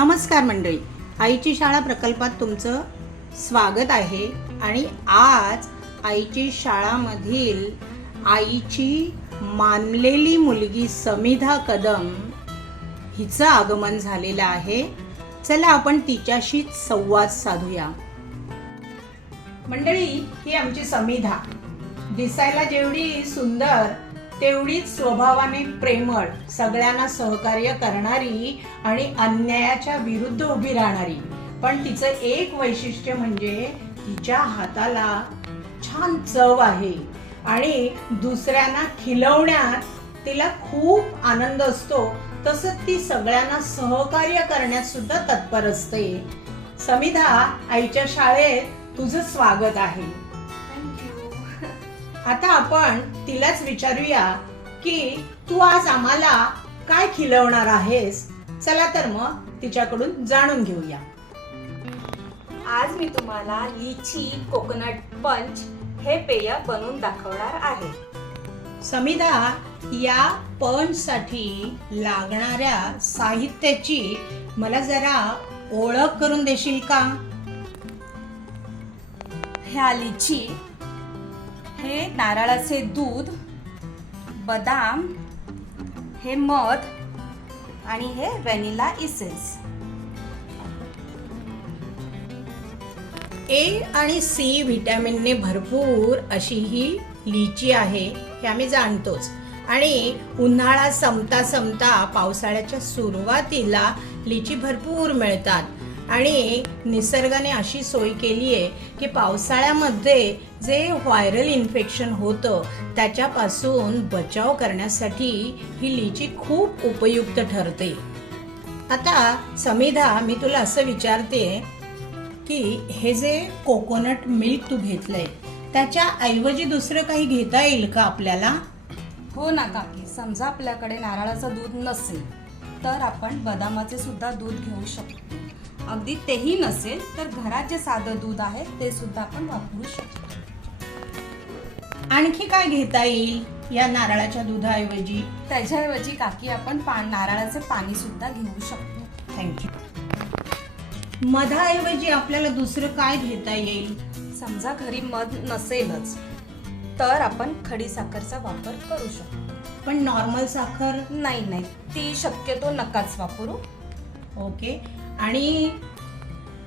नमस्कार मंडळी, आईची शाळा प्रकल्पात तुमचं स्वागत आहे. आणि आज आईची शाळामधील आईची मानलेली मुलगी समिधा कदम हिचं आगमन झालेलं आहे. चला आपण तिच्याशी संवाद साधूया. मंडळी, ही आमची समिधा दिसायला जेवढी सुंदर तेवढीच स्वभावाने प्रेमळ, सगळ्यांना सहकार्य करणारी आणि अन्यायाच्या विरुद्ध उभी राहणारी. पण तिचं एक वैशिष्ट्य म्हणजे तिच्या हाताला छान चव आहे आणि दुसऱ्यांना खिलवण्यात तिला खूप आनंद असतो. तसंच ती सगळ्यांना सहकार्य करण्यात सुद्धा तत्पर असते. समिधा, आईच्या शाळेत तुझं स्वागत आहे. आता आपण तिलाच विचारूया की तू आज आम्हाला काय खिलवणार आहेस. चला तर मग तिच्याकडून जाणून घेऊया. आज मी तुम्हाला लिची कोकोनट पंच हे पेय बनवून दाखवणार आहे. समिधा, या पंच साठी लागणाऱ्या साहित्याची मला जरा ओळख करून देशील का? ह्या लिची, हे नारळाचे दूध, बदाम, हे मध आणि हे व्हॅनिला इसेन्स. ए आणि सी व्हिटॅमिनने भरपूर अशी ही लिची आहे, हे आम्ही जाणतोच. आणि उन्हाळा संपता पावसाळ्याच्या सुरुवातीला लिची भरपूर मिळतात. आणि निसर्गाने अशी सोय केली आहे की पावसाळ्यामध्ये जे व्हायरल इन्फेक्शन होतं त्याच्यापासून बचाव करण्यासाठी ही लिची खूप उपयुक्त ठरते. आता समिधा, मी तुला असं विचारते की हे जे कोकोनट मिल्क तू घेतलंय त्याच्या ऐवजी दुसरं काही घेता येईल का आपल्याला? हो ना काकी, समजा आपल्याकडे नारळाचं दूध नसेल तर आपण बदामाचे सुद्धा दूध घेऊ शकतो. अगदी तेही नसेल तर घरात जे साधं दूध आहे ते सुद्धा आपण वापरू शकतो. आणखी काय घेता येईल या नारळाच्या दुधाऐवजी? त्याच्याऐवजी काकी आपण नारळाचे पाणी सुद्धा घेऊ शकतो. थँक्यू. मधाऐवजी आपल्याला दुसरं काय घेता येईल? समजा घरी मध नसेलच तर आपण खडीसाखरचा वापर करू शकतो. पण नॉर्मल साखर? नाही, ती शक्यतो नकाच वापरू. ओके. आणि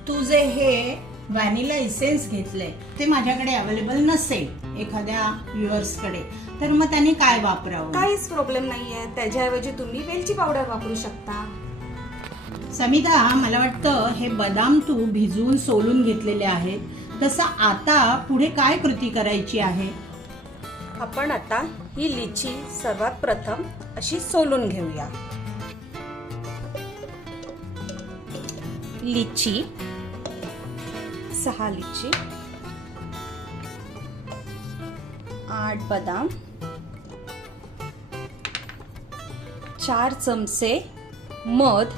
तू जे हे व्हॅनिला इसेन्स घेतलंय ते माझ्याकडे अवेलेबल नसेल एखाद्या व्ह्युअर्सकडे, तर मग त्याने काय वापरावं? काहीच प्रॉब्लेम नाहीये, त्याच्याऐवजी तुम्ही वेलची पावडर वापरू शकता. समिधा, मला वाटतं हे बदाम तू भिजवून सोलून घेतलेले आहेत. तसं आता पुढे काय कृती करायची आहे? आपण आता ही लिची सर्वात प्रथम अशी सोलून घेऊया. लिची, 6 लिची, 8 बदाम, 4 चमचे मध,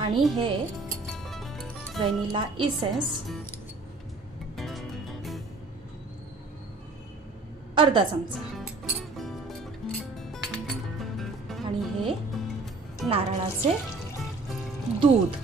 आणि हे व्हॅनिला इसेन्स अर्धा चमचा, आणि हे नारळाचे दूध.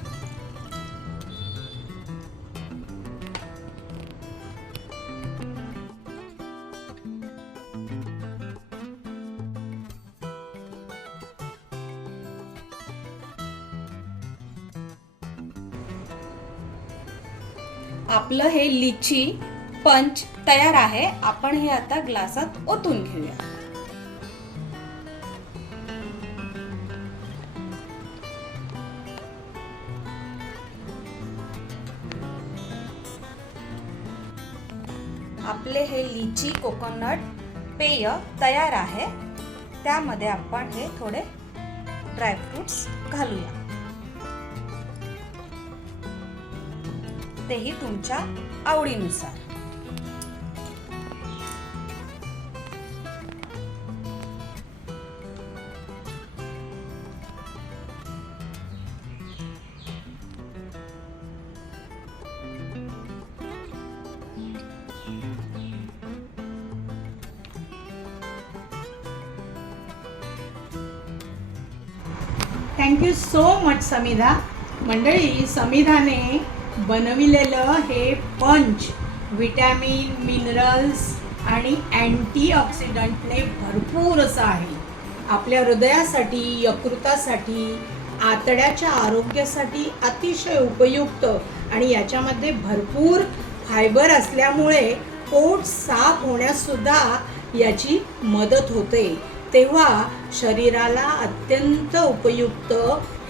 आपलं हे लिची पंच तयार आहे. आपण हे आता ग्लासात ओतून घेऊया. आपले हे लिची कोकोनट पेय तयार आहे. त्यामध्ये आपण हे थोडे ड्रायफ्रुट्स घालूया. तेही तुमच्या आवडीनुसार. थँक्यू सो मच समिधा. मंडळी, समिधाने बनविलेलं हे पंच विटॅमिन, मिनरल्स आणि अँटीऑक्सिडंटने भरपूर असं आहे. आपल्या हृदयासाठी, यकृतासाठी, आतड्याच्या आरोग्यासाठी अतिशय उपयुक्त आणि याच्यामध्ये भरपूर फायबर असल्यामुळे पोट साफ होण्याससुद्धा याची मदत होते. तेव्हा शरीराला अत्यंत उपयुक्त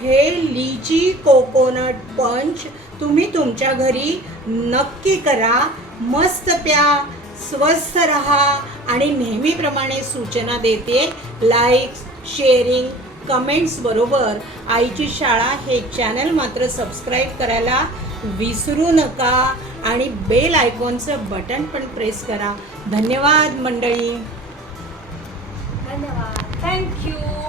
हे लीची कोकोनट पंच तुम्ही तुमच्या घरी नक्की करा. मस्त प्या, स्वस्थ रहा आणि नेहमीप्रमाणे सूचना देते, लाईक्स, शेअरिंग, कमेंट्स बरोबर आईची शाळा हे चॅनल मात्र सबस्क्राईब करायला विसरू नका आणि बेल आयकॉनचं बटन पण प्रेस करा. धन्यवाद मंडळी. धन्यवाद. थँक्यू.